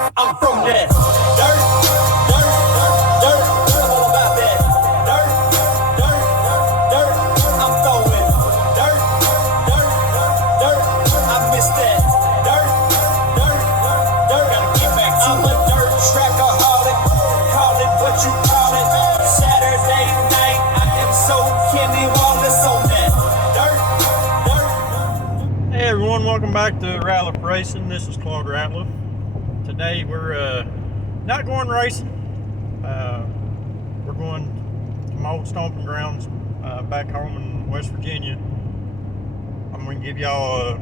I'm from that dirt, dirt, dirt. I'm all about that dirt, dirt, dirt. I'm throwing dirt, dirt, dirt. I miss that dirt, dirt, dirt. Gotta get back to I'm a dirt trackaholic. Call it what you call it. Saturday night, I am so Kenny Wallace on that dirt, dirt. Hey everyone, welcome back to Ratliff Racing. This is Where Ratliff. Today we're not going racing. We're going to my old stomping grounds back home in West Virginia. I'm going to give y'all a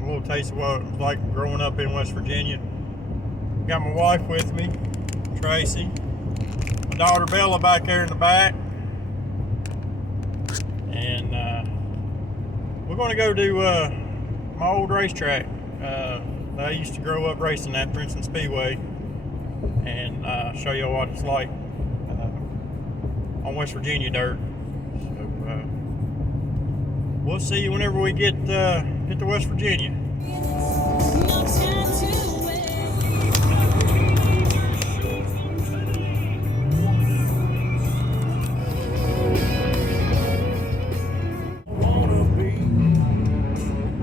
little taste of what it was like growing up in West Virginia. Got my wife with me, Tracy. My daughter Bella back there in the back. And we're going to go to my old racetrack. I used to grow up racing at Princeton Speedway, and show y'all what it's like on West Virginia dirt. So we'll see you whenever we get to West Virginia.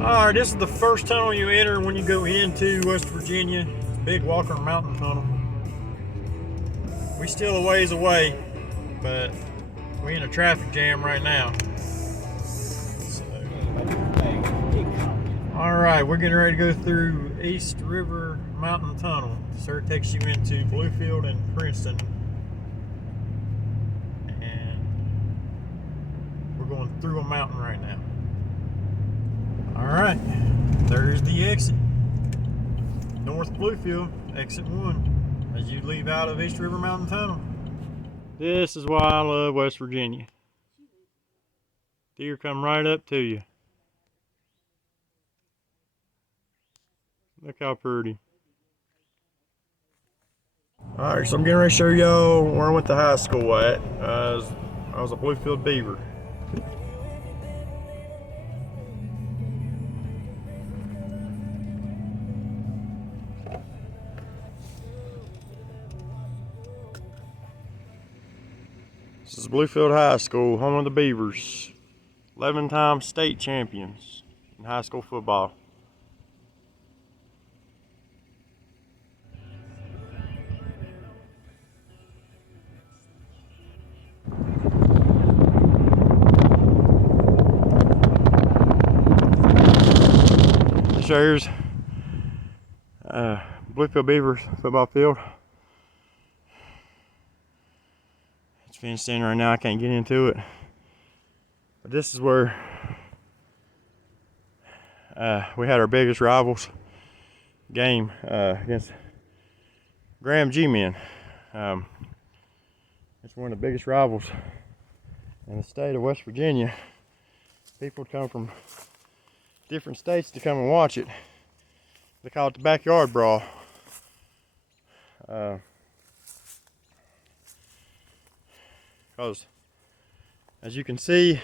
Alright, this is the first tunnel you enter when you go into West Virginia. It's a big Walker Mountain Tunnel. We still a ways away, but we in a traffic jam right now. So, alright, we're getting ready to go through East River Mountain Tunnel. So it takes you into Bluefield and Princeton. And we're going through a mountain right now. Alright, there's the exit. North Bluefield, exit 1, as you leave out of East River Mountain Tunnel. This is why I love West Virginia. Deer come right up to you. Look how pretty. Alright, so I'm getting ready to show y'all where I went to high school at. I was a Bluefield Beaver. This is Bluefield High School, home of the Beavers. 11-time state champions in high school football. Here's Bluefield Beavers football field. It's fenced in right now, I can't get into it. But this is where we had our biggest rivals game against Graham G-Men. It's one of the biggest rivals in the state of West Virginia. People would come from different states to come and watch it. They call it the backyard brawl. Because as you can see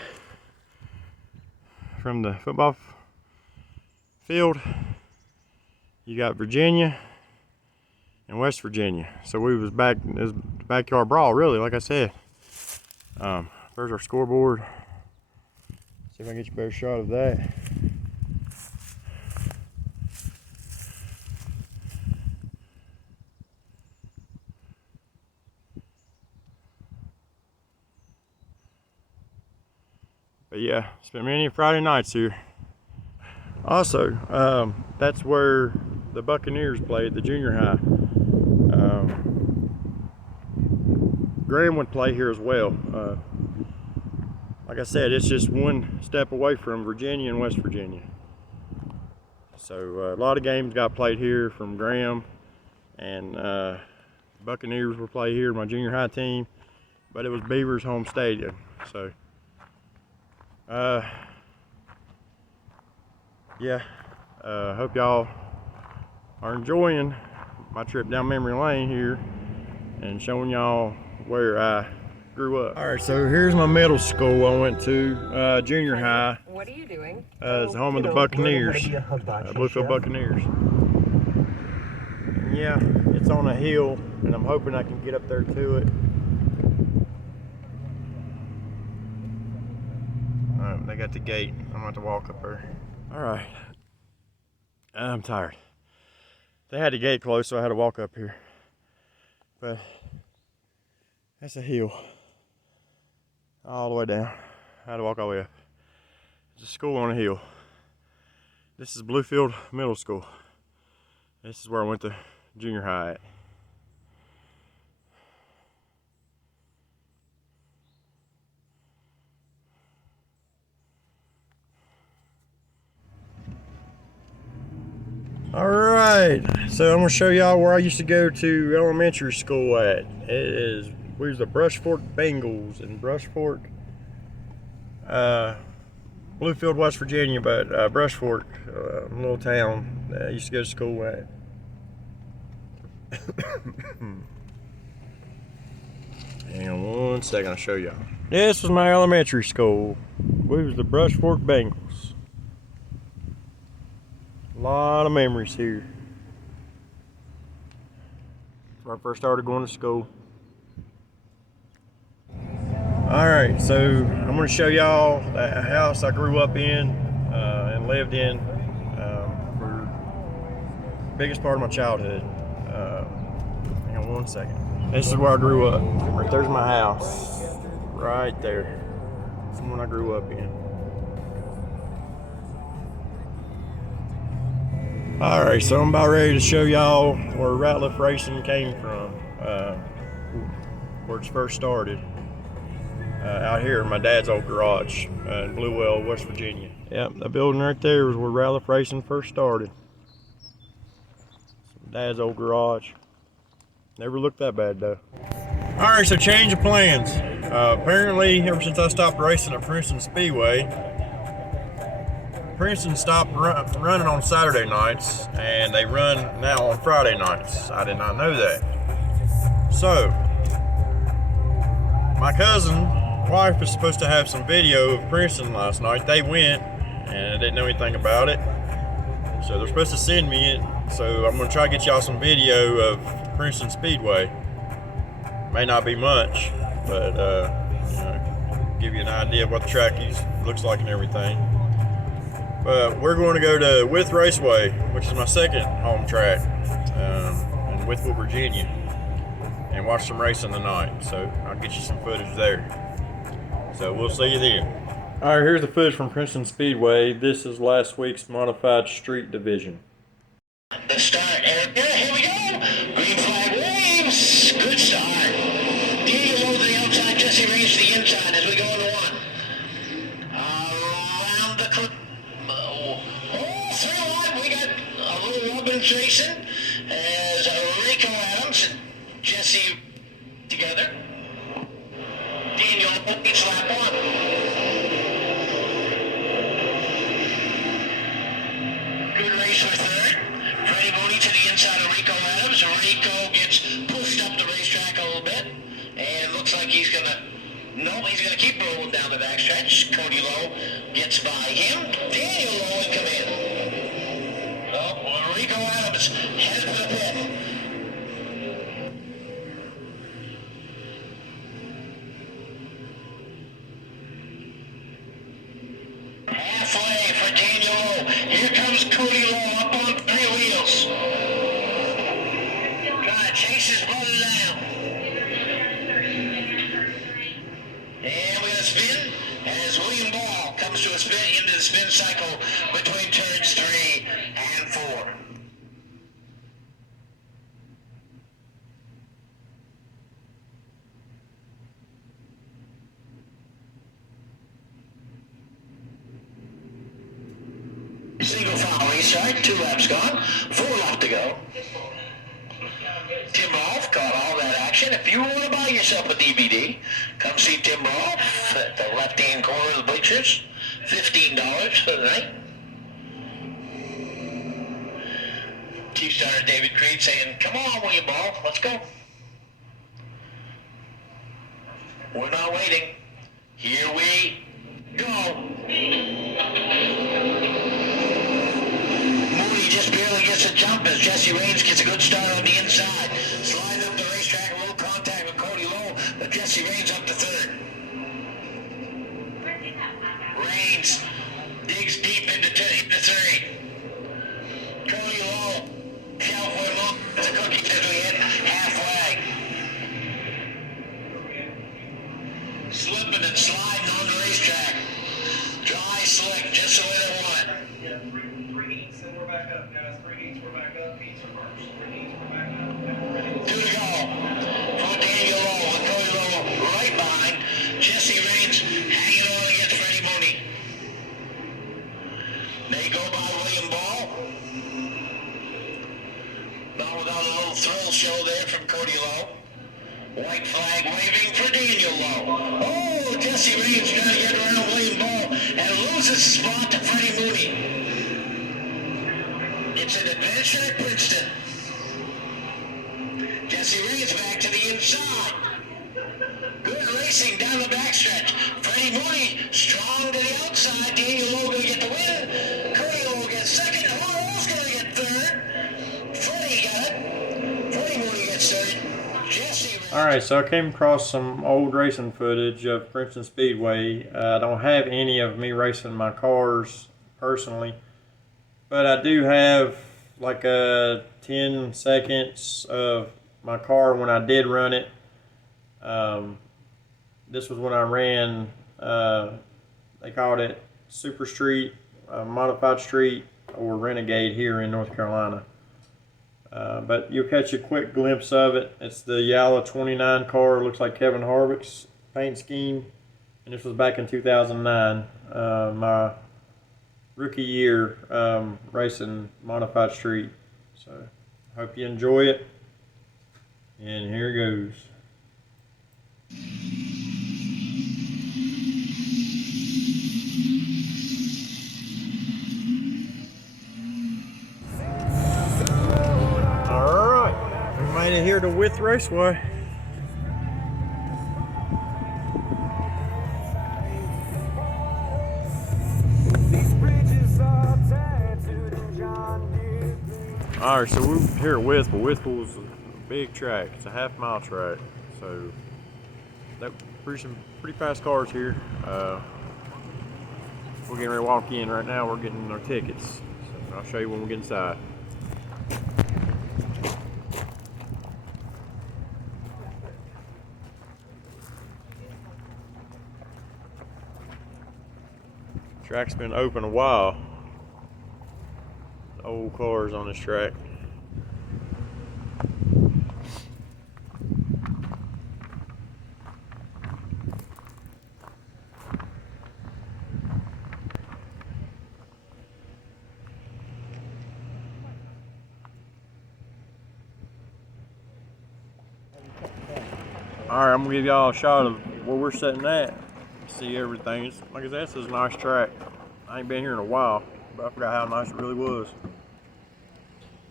from the football field, you got Virginia and West Virginia. So we was back, it was backyard brawl really, like I said. There's our scoreboard. See if I can get you a better shot of that. But yeah, spent many Friday nights here. Also, that's where the Buccaneers played, the junior high. Graham would play here as well. Like I said, it's just one step away from Virginia and West Virginia. So a lot of games got played here from Graham, and Buccaneers will play here, my junior high team, but it was Beavers home stadium. So yeah, hope y'all are enjoying my trip down memory lane here and showing y'all where I grew up. All right, so here's my middle school I went to, junior high. What are you doing? It's the home of the Buccaneers, Bluefield Buccaneers. yeah, it's on a hill, and I'm hoping I can get up there to it. Alright, they got the gate. I'm gonna have to walk up there. Alright. I'm tired. They had the gate closed, so I had to walk up here. But that's a hill. All the way down. I had to walk all the way up. There's a school on a hill. This is Bluefield Middle School. This is where I went to junior high at. Alright, so I'm going to show y'all where I used to go to elementary school at. We was the Brush Fork Bengals in Brush Fork, Bluefield, West Virginia, but Brush Fork, a little town that I used to go to school at. Hang on one second, I'll show y'all. This was my elementary school. We was the Brush Fork Bengals. A lot of memories here. That's where I first started going to school. Alright, so I'm going to show y'all the house I grew up in and lived in for the biggest part of my childhood. Hang on one second. This is where I grew up. Right there's my house. Right there. That's the one I grew up in. Alright, so I'm about ready to show y'all where Ratliff Racing came from. Where it first started. Out here in my dad's old garage in Bluewell, West Virginia. Yep, the building right there was where Ratliff Racing first started. Dad's old garage. Never looked that bad though. Alright, so change of plans. Apparently, ever since I stopped racing at Princeton Speedway, Princeton stopped running on Saturday nights, and they run now on Friday nights. I did not know that. So, my cousin wife was supposed to have some video of Princeton last night. They went, and I didn't know anything about it. So they're supposed to send me it. So I'm gonna try to get y'all some video of Princeton Speedway. May not be much, but you know, give you an idea of what the track looks like and everything. But we're going to go to Wythe Raceway, which is my second home track in Wythe, Virginia, and watch some racing tonight. So I'll get you some footage there. So we'll see you then. All right, here's the footage from Princeton Speedway. This is last week's modified street division. The start area, here we go. Green flag waves. Good start. Deal over the outside, Jesse Reeves to the inside as we go into one. Around the clip. Oh, 3-1. We got a little Robbins racing as Rico Adams and Jesse together. Daniel beats lap one. Good race for third. Freddie Mooney to the inside of Rico Adams. Rico gets pushed up the racetrack a little bit. And looks like he's going to keep rolling down the backstretch. Cody Lowe gets by him. Daniel Lowe will come in. Oh, Rico Adams heads for the pit. Halfway for Daniel Lowe. Here comes Cody Lowe up on three wheels. Trying to chase his brother down. And we're going to spin as William Ball comes to a spin into the spin cycle between turns 3 and 4. Single file restart, 2 laps gone, 4 left to go. Tim Rolfe caught all that action. If you want to buy yourself a DVD, come see Tim Rolfe at the left-hand corner of the bleachers. $15 for the night. Chief starter David Creed saying, "Come on, William Ball, let's go." We're not waiting. Here we go. Mooney just barely gets gets a jump as Jesse Raines gets a good start on the inside. Sliding up the racetrack, a little contact with Cody Lowe, but Jesse Raines up to third. Raines digs deep into three. Cody Lowe, halfway long, it's a cookie as we hit halfway. Slipping and sliding on the racetrack. Dry, slick, just the way they want it. Yeah, three heats, and we're back up, guys. 3 heats, we're back up. Heats are first. 3 heats, we're back up. And we're ready. 2 to go. For Daniel Lowe with Cody Lowe right behind. Jesse Raines hanging on against Freddie Mooney. They go by William Ball. Ball without a little thrill show there from Cody Lowe. White flag waving for Daniel Lowe. Oh, Jesse Raines trying to get around William Ball and loses his spot to Freddie Mooney. It's an advantage at Princeton. Jesse Raines back to the inside. Good racing down the backstretch. Freddie Mooney strong to the outside. Daniel Lowe going to get the win. Cody Lowe gets second. Who else going to get third? Freddie got it. Freddie Mooney gets third. Jesse Raines. Alright, so I came across some old racing footage of Princeton Speedway. I don't have any of me racing my cars personally, but I do have like 10 seconds of my car when I did run it. This was when I ran, they called it Super Street, Modified Street, or Renegade here in North Carolina. But you'll catch a quick glimpse of it. It's the Yalla 29 car. It looks like Kevin Harvick's paint scheme. And this was back in 2009, my rookie year racing Modified Street. So hope you enjoy it. And here goes. Alright, we made it here to Wythe Raceway. Alright, so we're here at Wythe, but Wythe was a big track. It's a half-mile track. So that some pretty fast cars here. We're getting ready to walk in right now. We're getting our tickets. So I'll show you when we get inside. Track's been open a while. Old cars on this track. Alright, I'm gonna give y'all a shot of where we're sitting at. See everything. It's, like I said, this is a nice track. I ain't been here in a while, but I forgot how nice it really was.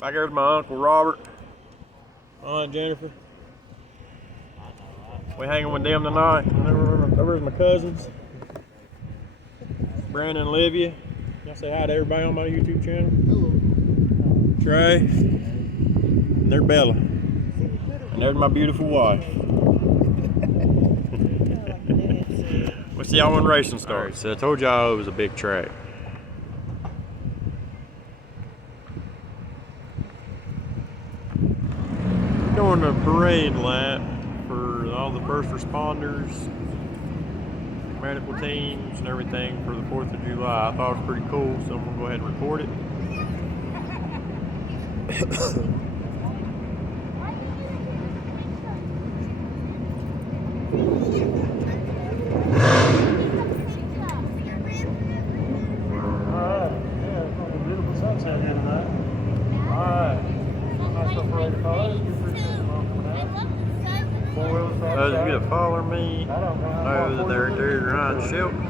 Back here with my Uncle Robert, my Aunt Jennifer. We hanging with them tonight. Over my cousins, Brandon and Olivia. Y'all say hi to everybody on my YouTube channel. Hello. Trey. And there's Bella. And there's my beautiful wife. We'll see y'all when racing starts. So I told y'all it was a big track. Doing a parade lap for all the first responders, medical teams, and everything for the 4th of July. I thought it was pretty cool, so I'm gonna go ahead and record it. Those of you that follow me know that there's Ryan Shelton.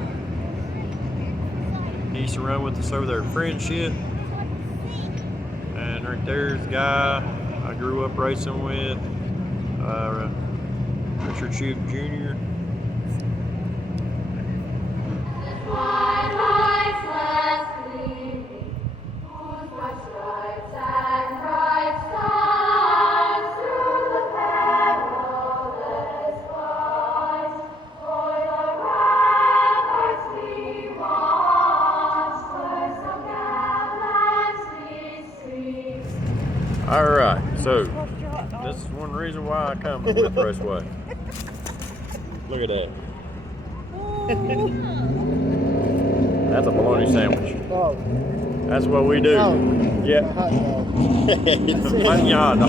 He used to run with us over there at Friendship. And right there's the guy I grew up racing with, Richard Shoup Jr. Twilight last week, whose bright stripes So, this is one reason why I come with Raceway. Look at that. That's a bologna sandwich. Oh, That's what we do. oh, Yeah. hot dog. Manana.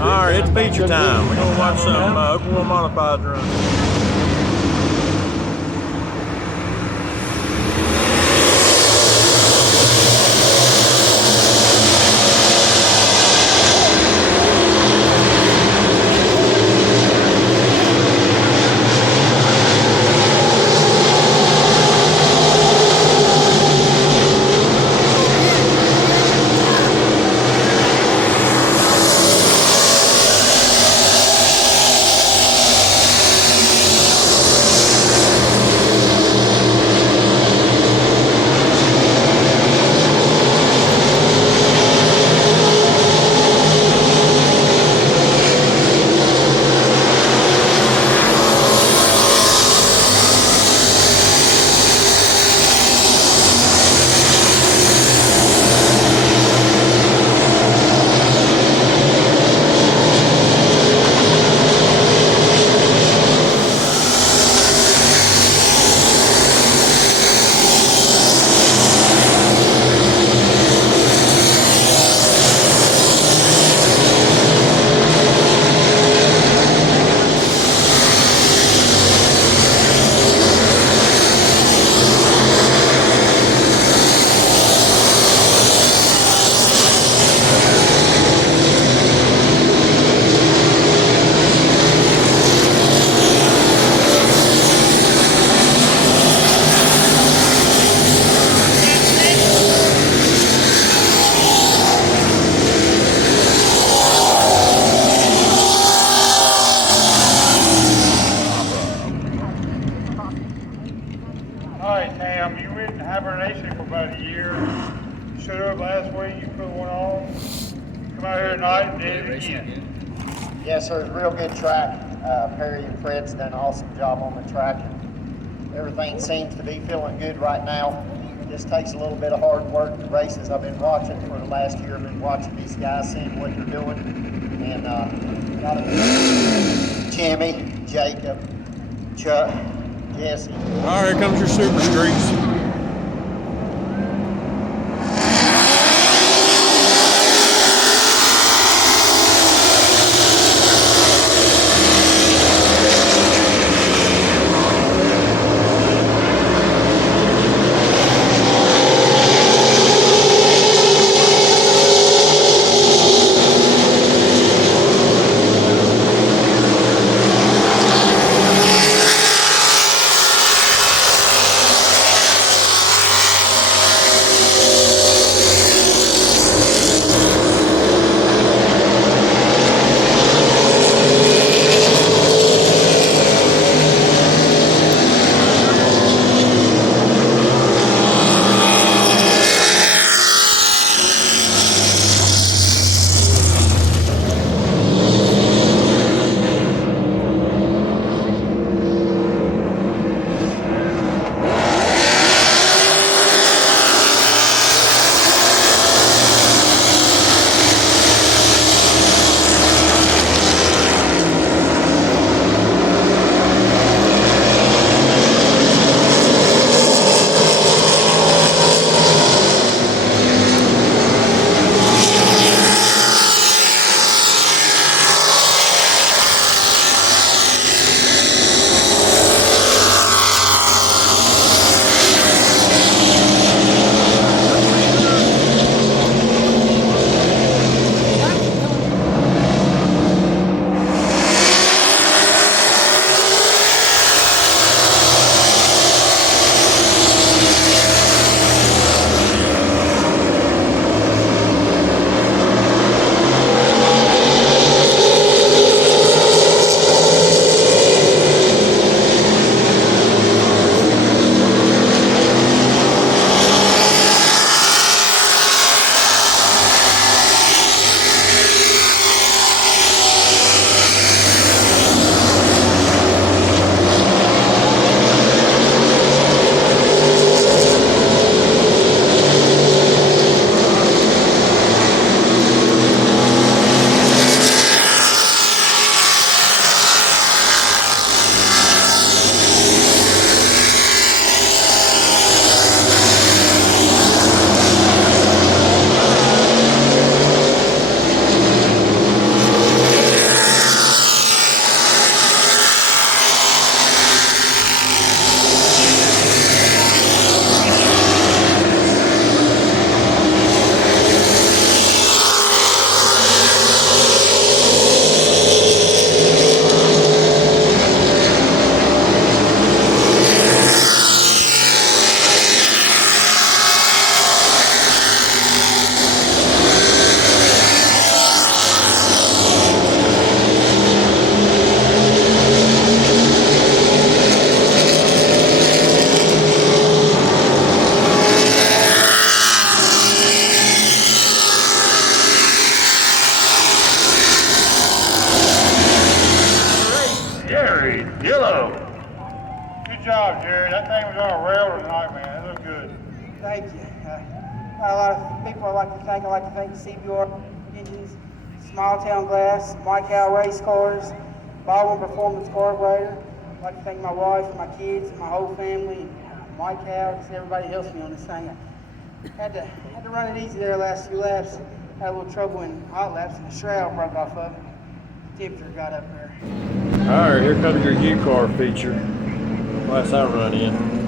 All right, it's feature time. We're gonna watch some Oklahoma modifieds run. hibernation for about a year. Showed up last week, you put one on. Come out here tonight and did it again. Yes, sir. It's a real good track. Perry and Fred's done an awesome job on the track. Everything seems to be feeling good right now. Just takes a little bit of hard work. The races I've been watching for the last year, I've been watching these guys, seeing what they're doing. And got Timmy, Jacob, Chuck, Jesse. All right, here comes your super streaks. Yellow. Good job, Jerry. That thing was on a rail tonight, man. It looked good. Thank you. A lot of people I'd like to thank. I'd like to thank CBR Engines, Small Town Glass, Mike Howe Race Cars, Baldwin Performance Carburetor. I'd like to thank my wife and my kids and my whole family, and Mike Howe, just everybody helps me on this thing. I had to run it easy there the last few laps. Had a little trouble in hot laps, and the shroud broke off of it. The temperature got up there. All right, here comes your U-car feature. Class I run in.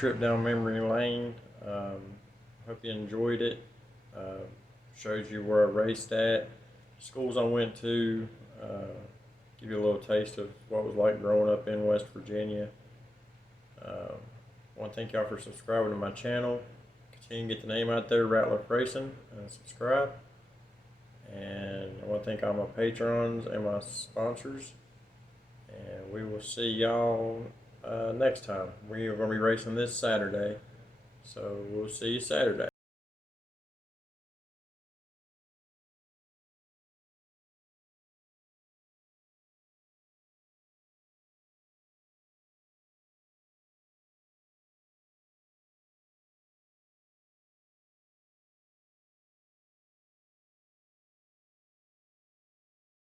trip down memory lane. Hope you enjoyed it. Shows you where I raced at, schools I went to, give you a little taste of what it was like growing up in West Virginia. I want to thank y'all for subscribing to my channel. Continue to get the name out there, Ratliff Racing, and subscribe. And I want to thank all my patrons and my sponsors. And we will see y'all next time. We are going to be racing this Saturday. So we'll see you Saturday.